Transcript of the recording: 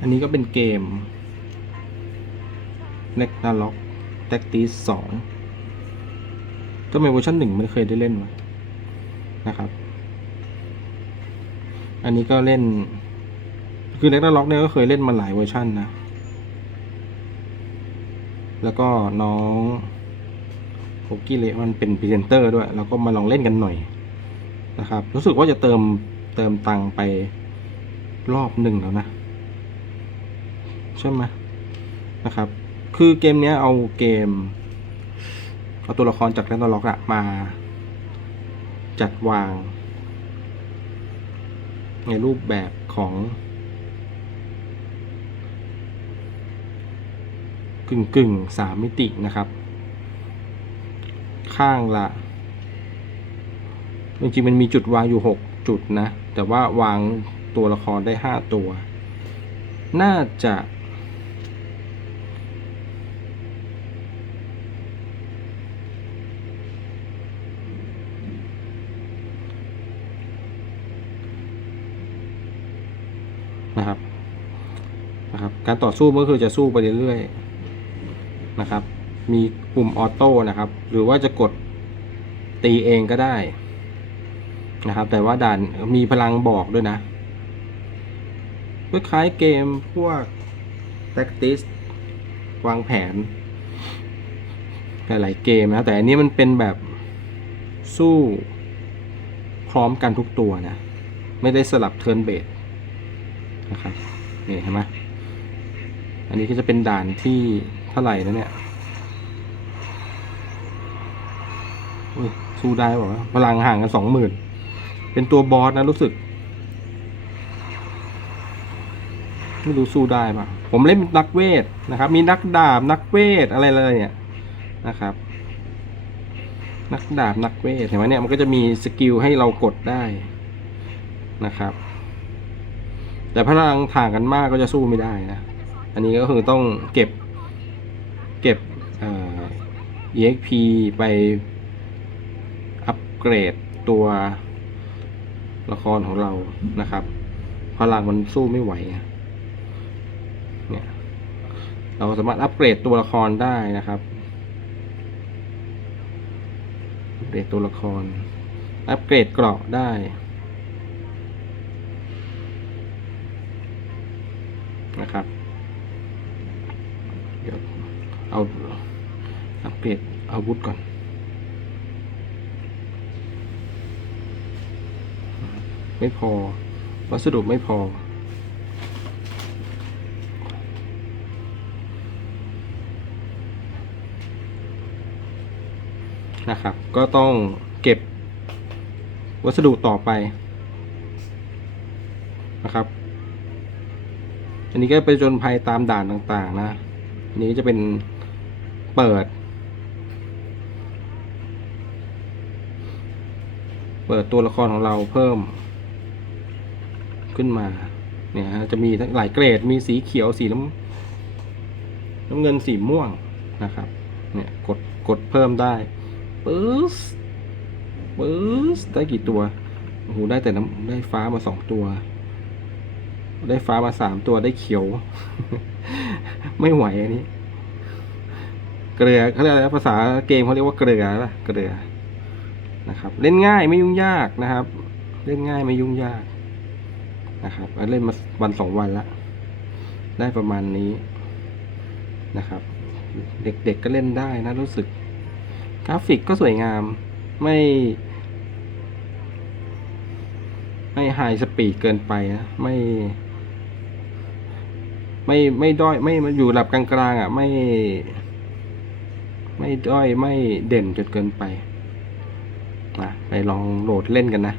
อันนี้ก็เป็นเกม n e c t a l o g Tactics 2ก็เป็นเวอร์ชันหนึ่งไม่เคยได้เล่นมานะครับ อันนี้ก็เล่น คือ n e c t a l o g เนี่ยก็เคยเล่นมาหลายเวอร์ชันนะ แล้วก็น้องโฮกี้เลมันเป็นพรีเซนเตอร์ด้วย แล้วก็มาลองเล่นกันหน่อยนะครับ รู้สึกว่าจะเติมเติมตังค์ไปรอบหนึ่งแล้วนะ ใช่ไหมนะครับ คือเกมนี้เอาเกม เอาตัวละครจากแรนดอล็อกอะมา จัดวาง ในรูปแบบของกึ่งกึ่งสามมิตินะครับ ข้างละจริงๆมันมีจุดวางอยู่หกจุดนะ แต่ว่าวางตัวละครได้ห้าตัว น่าจะ นะครับนะครับ การต่อสู้ก็คือจะสู้ไปเรื่อยๆนะครับ มีปุ่มออโต้นะครับ หรือว่าจะกดตีเองก็ได้นะครับ แต่ว่าด่านมีพลังบอกด้วยนะคล้ายเกมพวก Tactics วางแผนหลายๆเกมนะแต่อันนี้มันเป็นแบบสู้พร้อมกันทุกตัวนะ ไม่ได้สลับเทิร์นเบส นะครับนี่เห็นไหมอันนี้ก็จะเป็นด่านที่เท่าไหร่นะเนี่ยอุ้ยสู้ได้บอกว่าพลังห่างกันสองหมื่นเป็นตัวบอสนะรู้สึกไม่รู้สู้ได้ปะผมเล่นนักเวทนะครับ มีนักดาบนักเวทอะไรเลยเนี่ยนะครับ นักดาบนักเวทเห็นไหมเนี่ยมันก็จะมีสกิลให้เรากดได้นะครับ แต่พลังถ่างกันมากก็จะสู้ไม่ได้นะ อันนี้ก็คือต้องเก็บเก็บ EXP ไปอัปเกรดตัวละครของเรานะครับ พลังมันสู้ไม่ไหวเนี่ยเราสามารถอัปเกรดตัวละครได้นะครับอัปเกรดตัวละคร อัปเกรดเกราะได้ นะครับ เดี๋ยวเอาอัปเกรดอาวุธก่อน ไม่พอ วัสดุไม่พอ นะครับ ก็ต้องเก็บวัสดุต่อไปนะครับ อันนี้ก็ไปจนภัยตามด่านต่างๆ นะอันนี้จะเป็นเปิด เปิดตัวละครของเราเพิ่ม ขึ้นมา เนี่ยฮะจะมีทั้งหลายเกรด มีสีเขียวสีน้ำน้ำเงินสีม่วงนะครับ เนี่ยกดกดเพิ่มได้ปึ๊สปึ๊สได้กี่ตัวโอ้โหได้แต่น้ำได้ฟ้ามาสองตัว ได้ฟ้ามาสามตัวได้เขียว ไม่ไหวอันนี้ เกลือเขาเรียกอะไรภาษาเกมเขาเรียกว่าเกลือป่ะเกลือนะครับ เล่นง่ายไม่ยุ่งยากนะครับ เล่นง่ายไม่ยุ่งยากนะครับเล่นมาวันสองวันละได้ประมาณนี้นะครับ เด็กๆก็เล่นได้นะรู้สึก กราฟิกก็สวยงามไม่ ไม่ไฮสปีดเกินไปนะไม่ ไม่ไม่ด้อยไม่มันอยู่ระดับกลางๆอะ ไม่ ไม่ด้อยไม่เด่นจนเกินไปนะไปลองโหลดเล่นกันนะ